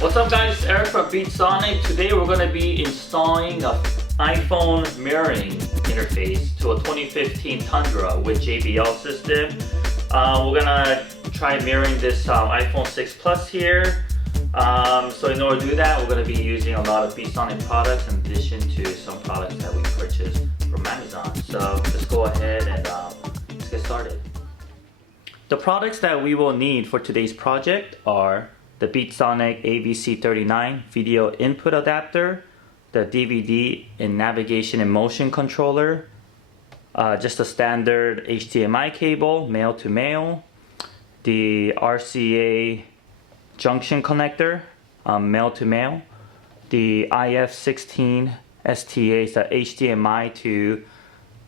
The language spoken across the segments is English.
What's up guys, it's Eric from Beat-Sonic. Today we're going to be installing an iPhone mirroring interface to a 2015 Tundra with JBL system. We're going to try mirroring this iPhone 6 Plus here. So in order to do that, we're going to be using a lot of Beat-Sonic products in addition to some products that we purchased from Amazon. So let's go ahead and let's get started. The products that we will need for today's project are the Beat-Sonic AVC39 video input adapter, the DVD and navigation and motion controller, just a standard HDMI cable, male to male, the RCA junction connector, male to male, the IF-16 STA is the HDMI to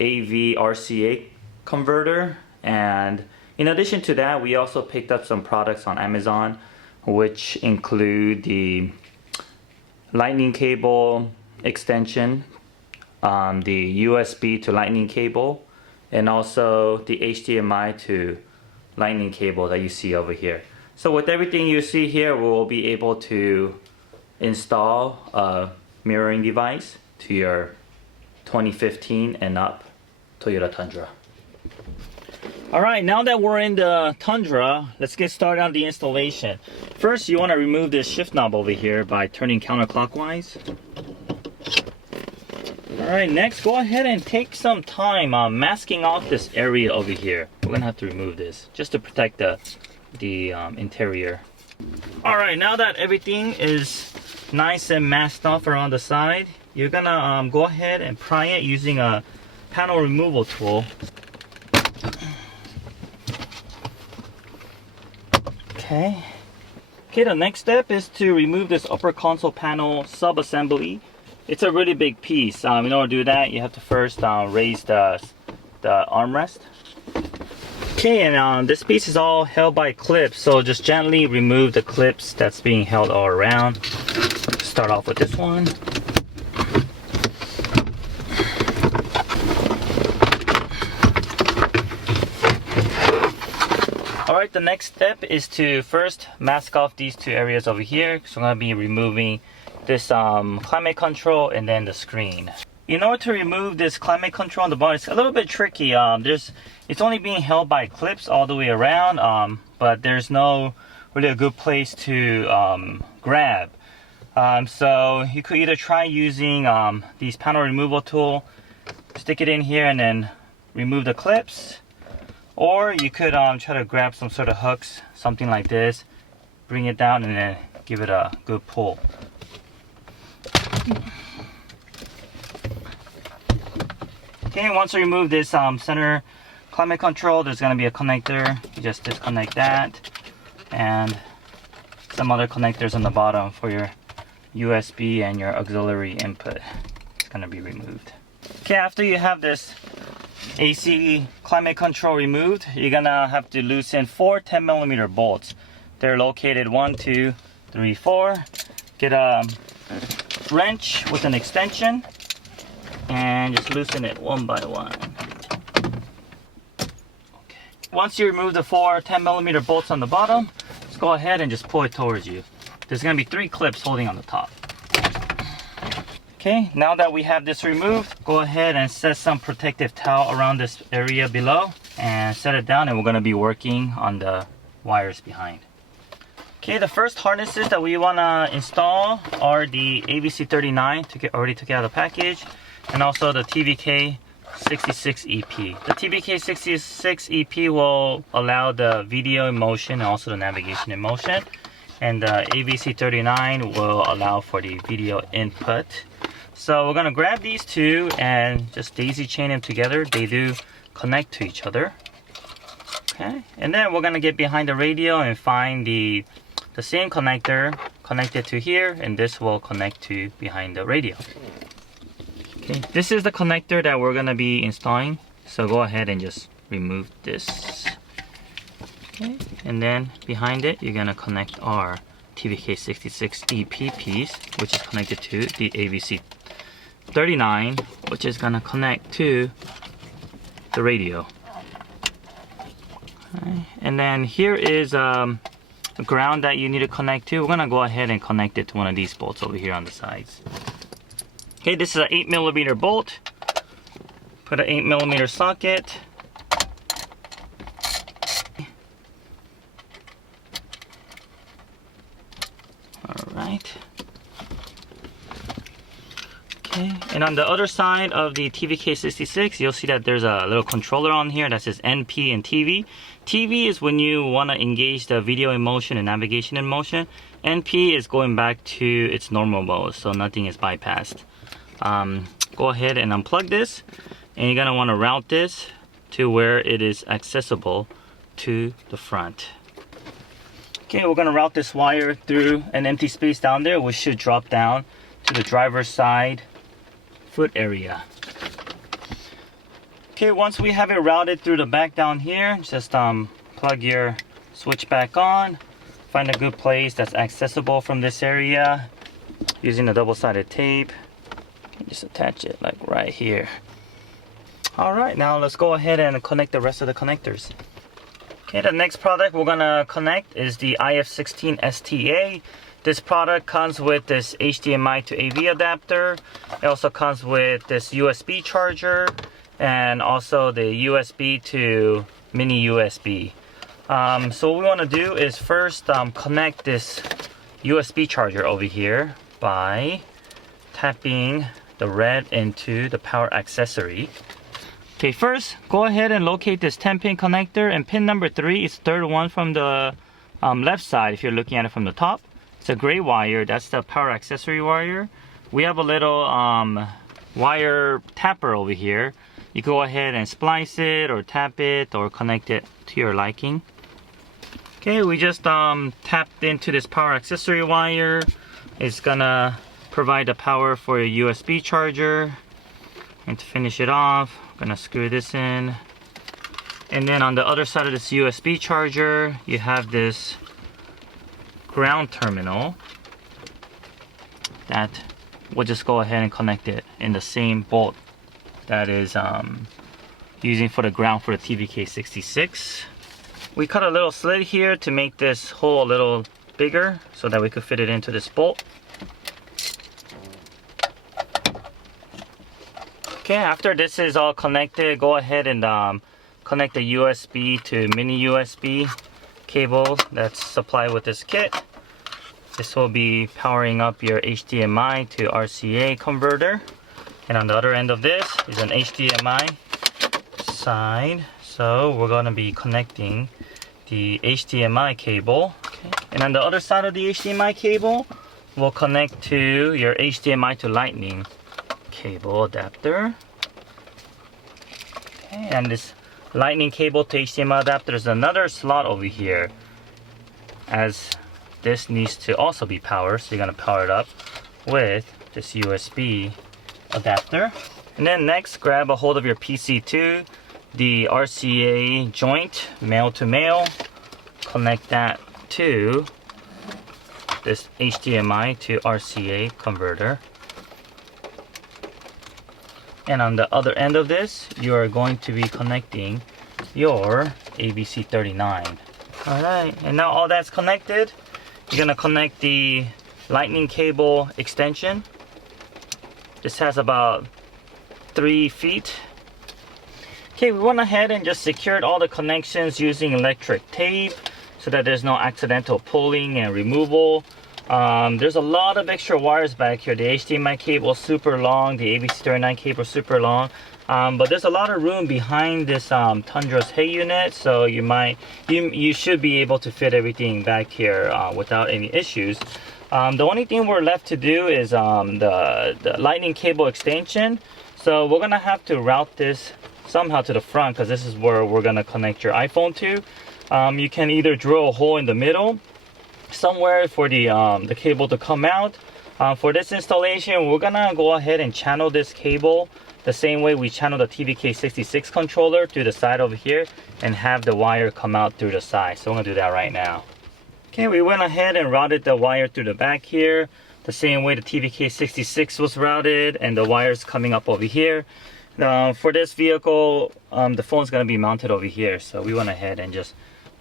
AV RCA converter, and in addition to that, we also picked up some products on Amazon, which include the lightning cable extension, the USB to lightning cable, and also the HDMI to lightning cable that you see over here. So with everything you see here, we will be able to install a mirroring device to your 2015 and up Toyota Tundra. Alright, now that we're in the Tundra, let's get started on the installation. First, you want to remove this shift knob over here by turning counterclockwise. Alright, next go ahead and take some time masking off this area over here. We're going to have to remove this just to protect the interior. Alright, now that everything is nice and masked off around the side, you're going to go ahead and pry it using a panel removal tool. Okay, the next step is to remove this upper console panel sub-assembly. It's a really big piece. In order to do that, you have to first raise the armrest. Okay, and this piece is all held by clips, so just gently remove the clips that's being held all around. Start off with this one. Alright, the next step is to first mask off these two areas over here. So I'm going to be removing this climate control and then the screen. In order to remove this climate control on the bottom, it's a little bit tricky. It's only being held by clips all the way around, but there's no really a good place to grab. So you could either try using these panel removal tool, stick it in here and then remove the clips. Or you could try to grab some sort of hooks, something like this, bring it down and then give it a good pull. Okay, once you remove this center climate control, there's going to be a connector. You just disconnect that and some other connectors on the bottom for your USB and your auxiliary input. It's going to be removed. Okay, after you have this AC climate control removed, you're gonna have to loosen 4 10mm bolts. They're located 1, 2, 3, 4. Get a wrench with an extension and just loosen it one by one. Okay. Once you remove the 4 10mm bolts on the bottom, just go ahead and just pull it towards you. There's gonna be 3 clips holding on the top. Okay, now that we have this removed, go ahead and set some protective towel around this area below and set it down, and we're going to be working on the wires behind. Okay, the first harnesses that we want to install are the AVC39 already took out of the package, and also the TVK66EP. The TVK66EP will allow the video in motion and also the navigation in motion, and the AVC39 will allow for the video input. So we're going to grab these two and just daisy chain them together. They do connect to each other. Okay, and then we're going to get behind the radio and find the same connector connected to here, and this will connect to behind the radio. Okay, this is the connector that we're going to be installing. So go ahead and just remove this. Okay, and then behind it, you're going to connect our TVK66EP piece, which is connected to the AVC39, which is gonna connect to the radio. Okay. And then here is ground that you need to connect to, we're gonna go ahead and connect it to one of these bolts over here on the sides. Okay, this is an 8mm bolt. Put an 8mm socket. Alright. Okay, and on the other side of the TVK66, you'll see that there's a little controller on here that says NP and TV. TV is when you want to engage the video in motion and navigation in motion. NP is going back to its normal mode, so nothing is bypassed. Go ahead and unplug this, and you're going to want to route this to where it is accessible to the front. Okay, we're going to route this wire through an empty space down there, which should drop down to the driver's side foot area. Okay, once we have it routed through the back down here, just plug your switch back on. Find a good place that's accessible from this area using a double-sided tape. Just attach it like right here. Alright, now let's go ahead and connect the rest of the connectors. Okay, the next product we're gonna connect is the IF-16 STA. This product comes with this HDMI to AV adapter. It also comes with this USB charger and also the USB to mini USB. So what we want to do is first connect this USB charger over here by tapping the red into the power accessory. Okay, first go ahead and locate this 10-pin connector, and pin number 3 is the third one from the left side if you're looking at it from the top. It's a gray wire, that's the power accessory wire. We have a little wire tapper over here. You can go ahead and splice it or tap it or connect it to your liking. Okay, we just tapped into this power accessory wire. It's gonna provide the power for your USB charger. And to finish it off, I'm gonna screw this in. And then on the other side of this USB charger, you have this ground terminal that we'll just go ahead and connect it in the same bolt that is using for the ground for the TVK66. We cut a little slit here to make this hole a little bigger so that we could fit it into this bolt. Okay, after this is all connected, go ahead and connect the USB to mini USB cable that's supplied with this kit. This will be powering up your HDMI to RCA converter. And on the other end of this is an HDMI side. So we're going to be connecting the HDMI cable. Okay. And on the other side of the HDMI cable, we'll connect to your HDMI to Lightning cable adapter. Okay. And this Lightning cable to HDMI adapter is another slot over here, as this needs to also be powered. So you're going to power it up with this USB adapter. And then next, grab a hold of your PC2, the RCA joint, male to male. Connect that to this HDMI to RCA converter. And on the other end of this, you are going to be connecting your ABC39. Alright, and now all that's connected, you're going to connect the Lightning cable extension. This has about 3 feet. Okay, we went ahead and just secured all the connections using electric tape so that there's no accidental pulling and removal. There's a lot of extra wires back here. The HDMI cable is super long, the ABC39 cable is super long. But there's a lot of room behind this Tundra's hay unit, so you should be able to fit everything back here without any issues. The only thing we're left to do is the Lightning cable extension. So we're gonna have to route this somehow to the front, because this is where we're gonna connect your iPhone to. You can either drill a hole in the middle somewhere for the cable to come out. For this installation, we're gonna go ahead and channel this cable the same way we channel the TVK66 controller through the side over here and have the wire come out through the side. So I'm gonna do that right now. Okay, we went ahead and routed the wire through the back here the same way the TVK66 was routed, and the wires coming up over here. For this vehicle, the phone's gonna be mounted over here, so we went ahead and just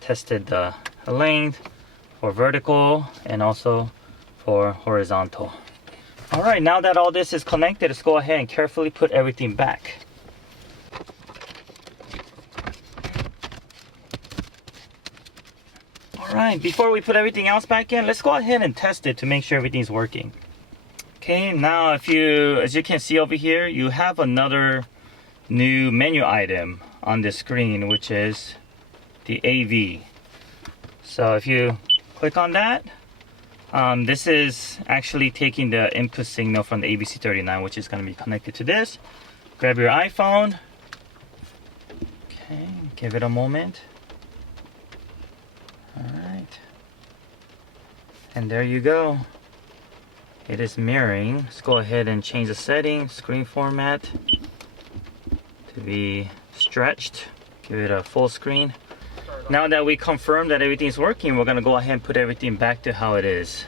tested the length for vertical and also for horizontal. Alright, now that all this is connected, let's go ahead and carefully put everything back. Alright, before we put everything else back in, let's go ahead and test it to make sure everything's working. Okay, now as you can see over here, you have another new menu item on the screen, which is the AV. So if you click on that, this is actually taking the input signal from the ABC39, which is going to be connected to this. Grab your iPhone. Okay, give it a moment. Alright. And there you go. It is mirroring. Let's go ahead and change the setting, screen format to be stretched. Give it a full screen. Now that we confirm that everything's working, we're going to go ahead and put everything back to how it is.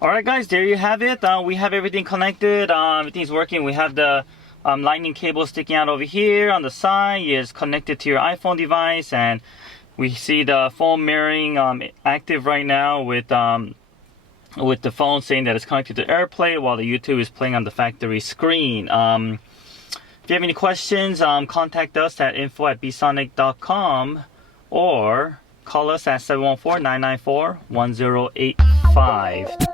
Alright guys, there you have it. We have everything connected, everything's working. We have the lightning cable sticking out over here on the side. Is connected to your iPhone device, and we see the phone mirroring active right now with the phone saying that it's connected to AirPlay while the YouTube is playing on the factory screen. If you have any questions, contact us at info@beatsonic.com or call us at 714-994-1085.